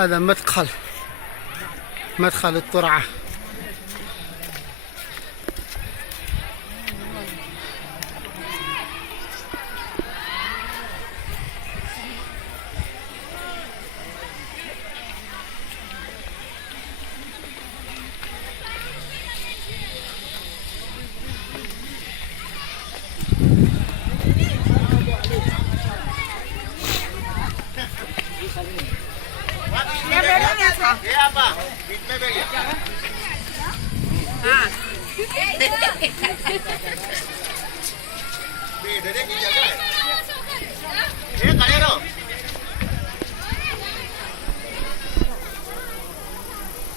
هذا مدخل الترعة.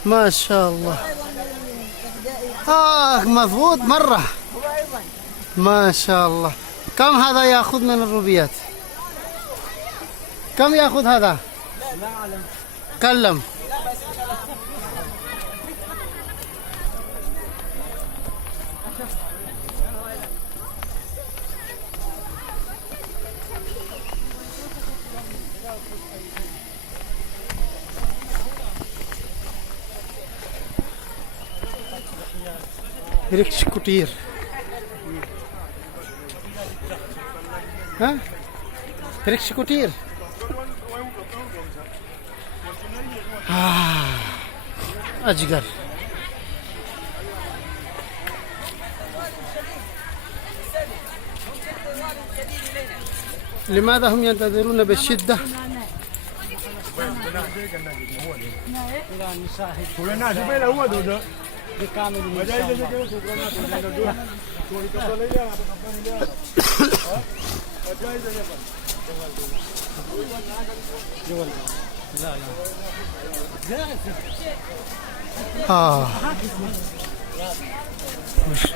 ما شاء الله. مضغوط مرة. ما شاء الله. كم هذا يأخذ من الروبيات؟ كم يأخذ هذا؟ لا أعلم. كلم. ريكش كتير. ها؟ ريكش كتير. أجگر. لماذا هم ينتظرون بالشدة؟ مش